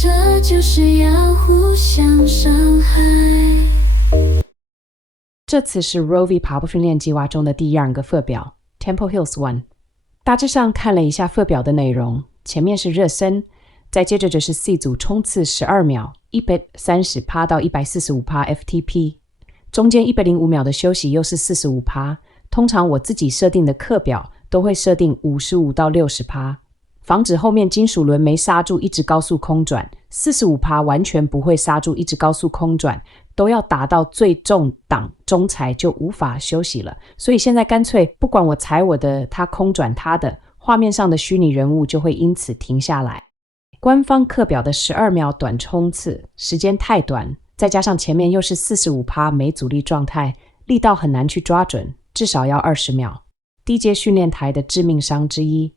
这就是要互相伤害。这次是 Roe v 爬坡训练计划中的第2个课表 Temple Hills 1。大致上看了一下课表的内容，前面是热身，再接着就是 C 组冲刺12秒 130% 到 145% FTP， 中间105秒的休息又是 45%。 通常我自己设定的课表都会设定55%到 60%， 防止后面金属轮没刹住一直高速空转， 45% 完全不会刹住一直高速空转，都要达到最重档中踩就无法休息了。所以现在干脆不管我踩我的，他空转他的，画面上的虚拟人物就会因此停下来。官方课表的12秒短冲刺时间太短，再加上前面又是 45% 没阻力状态，力道很难去抓准，至少要20秒，低阶训练台的致命伤之一。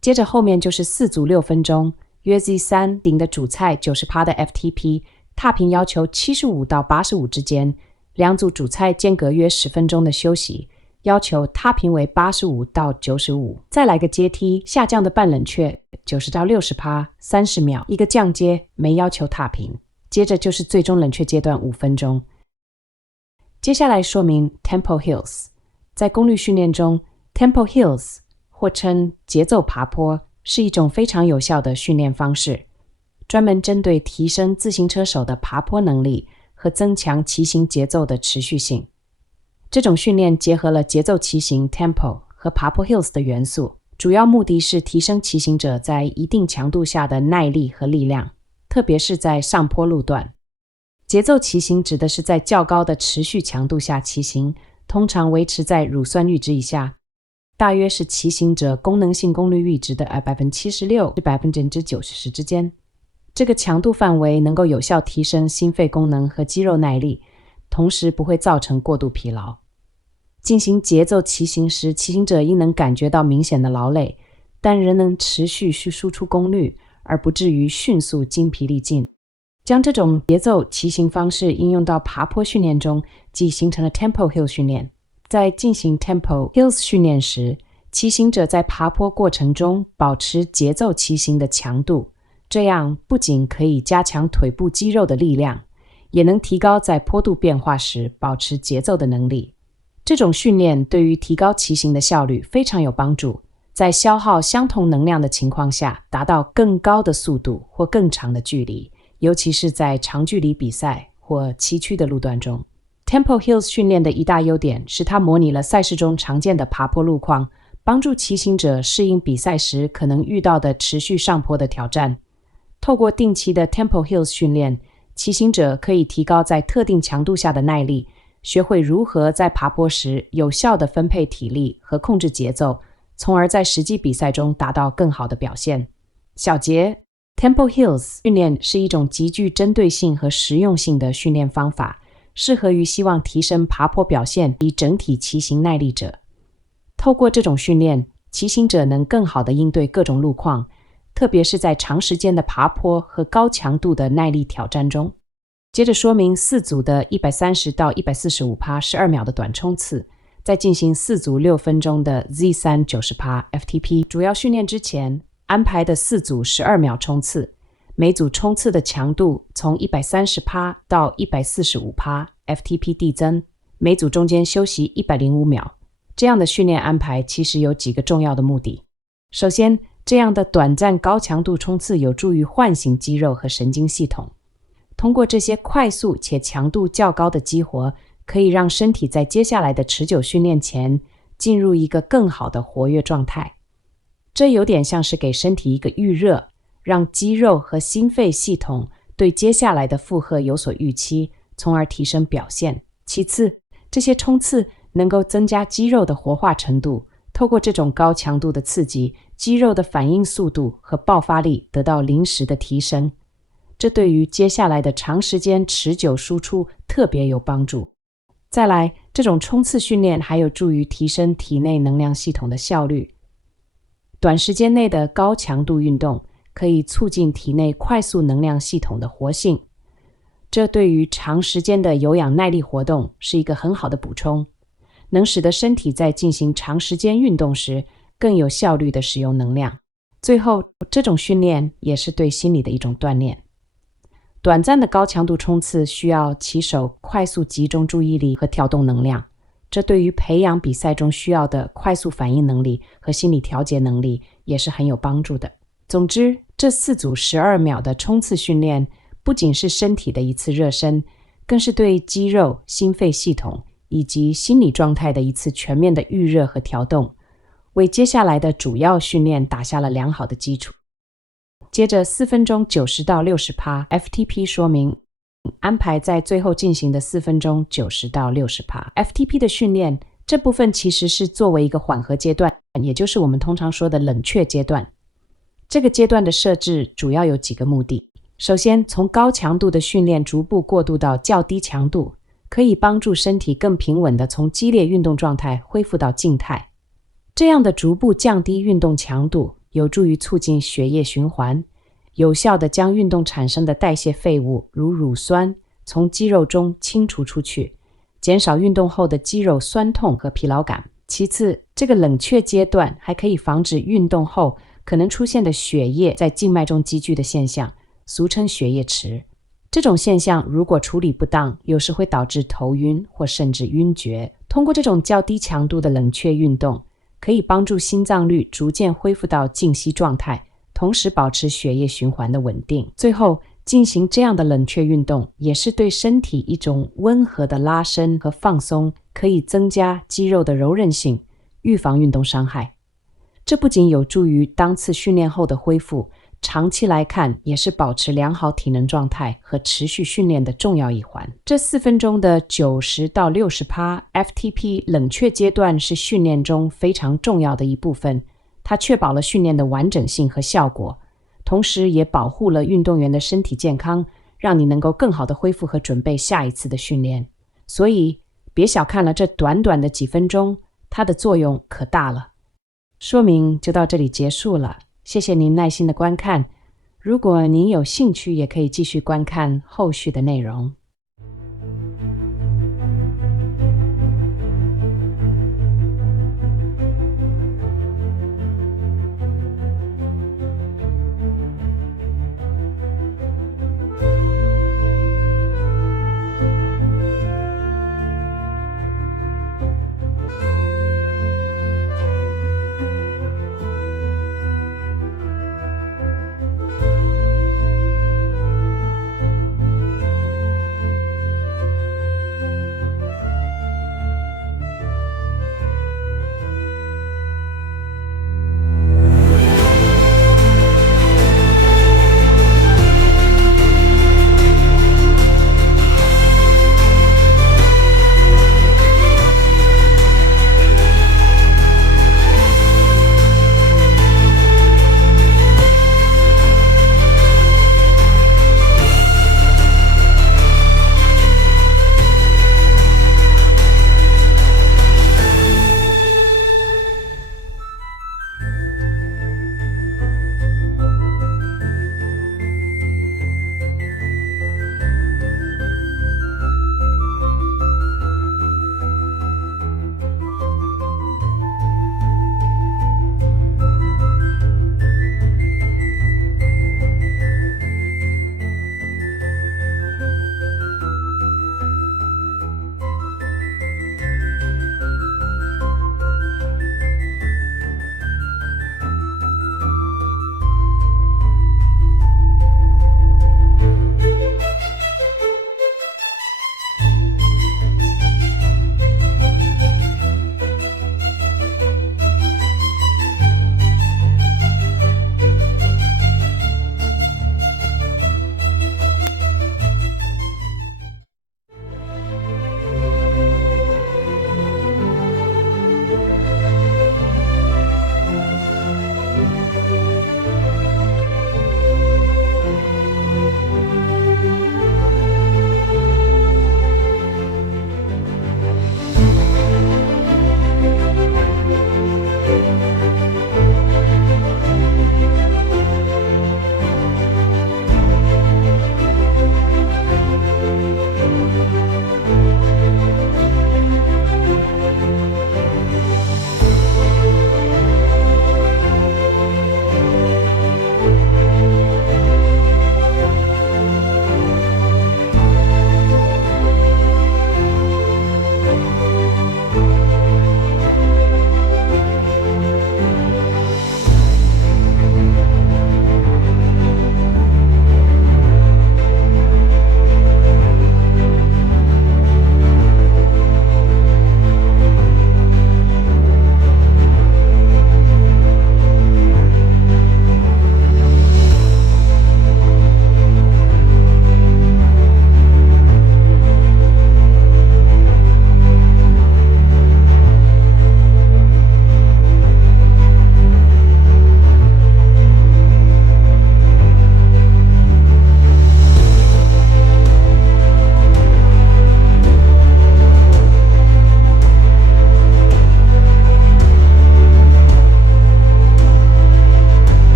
接着后面就是4组6分钟，约 Z3 顶的主菜 90% 的 FTP， 踏频要求75到85之间，2组主菜间隔约10分钟的休息，要求踏频为85到95，再来个阶梯下降的半冷却90到 60% 30秒，一个降阶没要求踏频，接着就是最终冷却阶段5分钟。接下来说明 Temple Hills。 在功率训练中， Temple Hills 或称节奏爬坡是一种非常有效的训练方式，专门针对提升自行车手的爬坡能力和增强骑行节奏的持续性。这种训练结合了节奏骑行 Tempo 和爬坡 Hills 的元素，主要目的是提升骑行者在一定强度下的耐力和力量，特别是在上坡路段。节奏骑行指的是在较高的持续强度下骑行，通常维持在乳酸阈值以下，大约是骑行者功能性功率阈值的 76% 至 90% 之间。这个强度范围能够有效提升心肺功能和肌肉耐力，同时不会造成过度疲劳。进行节奏骑行时，骑行者应能感觉到明显的劳累，但仍能持续输出功率，而不至于迅速精疲力尽。将这种节奏骑行方式应用到爬坡训练中，即形成了 Tempo Hill 训练。在进行 Tempo Hills 训练时，骑行者在爬坡过程中保持节奏骑行的强度，这样不仅可以加强腿部肌肉的力量，也能提高在坡度变化时保持节奏的能力。这种训练对于提高骑行的效率非常有帮助，在消耗相同能量的情况下达到更高的速度或更长的距离，尤其是在长距离比赛或崎岖的路段中。Tempo Hills 训练的一大优点是它模拟了赛事中常见的爬坡路况，帮助骑行者适应比赛时可能遇到的持续上坡的挑战。透过定期的 Tempo Hills 训练，骑行者可以提高在特定强度下的耐力，学会如何在爬坡时有效地分配体力和控制节奏，从而在实际比赛中达到更好的表现。小结： Tempo Hills 训练是一种极具针对性和实用性的训练方法，适合于希望提升爬坡表现及整体骑行耐力者。透过这种训练，骑行者能更好地应对各种路况，特别是在长时间的爬坡和高强度的耐力挑战中。接着说明4组的130到 145% 12秒的短冲刺，再进行4组6分钟的 Z3 90% FTP。 主要训练之前安排的4组12秒冲刺，每组冲刺的强度从 130% 到 145% FTP 递增，每组中间休息105秒。这样的训练安排其实有几个重要的目的。首先，这样的短暂高强度冲刺有助于唤醒肌肉和神经系统。通过这些快速且强度较高的激活，可以让身体在接下来的持久训练前进入一个更好的活跃状态。这有点像是给身体一个预热，让肌肉和心肺系统对接下来的负荷有所预期，从而提升表现。其次，这些冲刺能够增加肌肉的活化程度，透过这种高强度的刺激，肌肉的反应速度和爆发力得到临时的提升，这对于接下来的长时间持久输出特别有帮助。再来，这种冲刺训练还有助于提升体内能量系统的效率。短时间内的高强度运动可以促进体内快速能量系统的活性，这对于长时间的有氧耐力活动是一个很好的补充，能使得身体在进行长时间运动时更有效率地使用能量。最后，这种训练也是对心理的一种锻炼。短暂的高强度冲刺需要骑手快速集中注意力和调动能量，这对于培养比赛中需要的快速反应能力和心理调节能力也是很有帮助的。总之，这4组12秒的冲刺训练不仅是身体的一次热身，更是对肌肉、心肺系统以及心理状态的一次全面的预热和调动，为接下来的主要训练打下了良好的基础。接着4分钟90到60%， FTP 说明安排在最后进行的4分钟90到60%。 FTP 的训练这部分其实是作为一个缓和阶段，也就是我们通常说的冷却阶段。这个阶段的设置主要有几个目的。首先，从高强度的训练逐步过渡到较低强度，可以帮助身体更平稳地从激烈运动状态恢复到静态。这样的逐步降低运动强度，有助于促进血液循环，有效地将运动产生的代谢废物，如乳酸，从肌肉中清除出去，减少运动后的肌肉酸痛和疲劳感。其次，这个冷却阶段还可以防止运动后可能出现的血液在静脉中积聚的现象，俗称血液池。这种现象如果处理不当，有时会导致头晕或甚至晕厥。通过这种较低强度的冷却运动，可以帮助心脏率逐渐恢复到静息状态，同时保持血液循环的稳定。最后，进行这样的冷却运动也是对身体一种温和的拉伸和放松，可以增加肌肉的柔韧性，预防运动伤害。这不仅有助于当次训练后的恢复，长期来看也是保持良好体能状态和持续训练的重要一环。这4分钟的90到60% FTP 冷却阶段是训练中非常重要的一部分，它确保了训练的完整性和效果，同时也保护了运动员的身体健康，让你能够更好的恢复和准备下一次的训练。所以别小看了这短短的几分钟，它的作用可大了。说明就到这里结束了，谢谢您耐心的观看。如果您有兴趣，也可以继续观看后续的内容。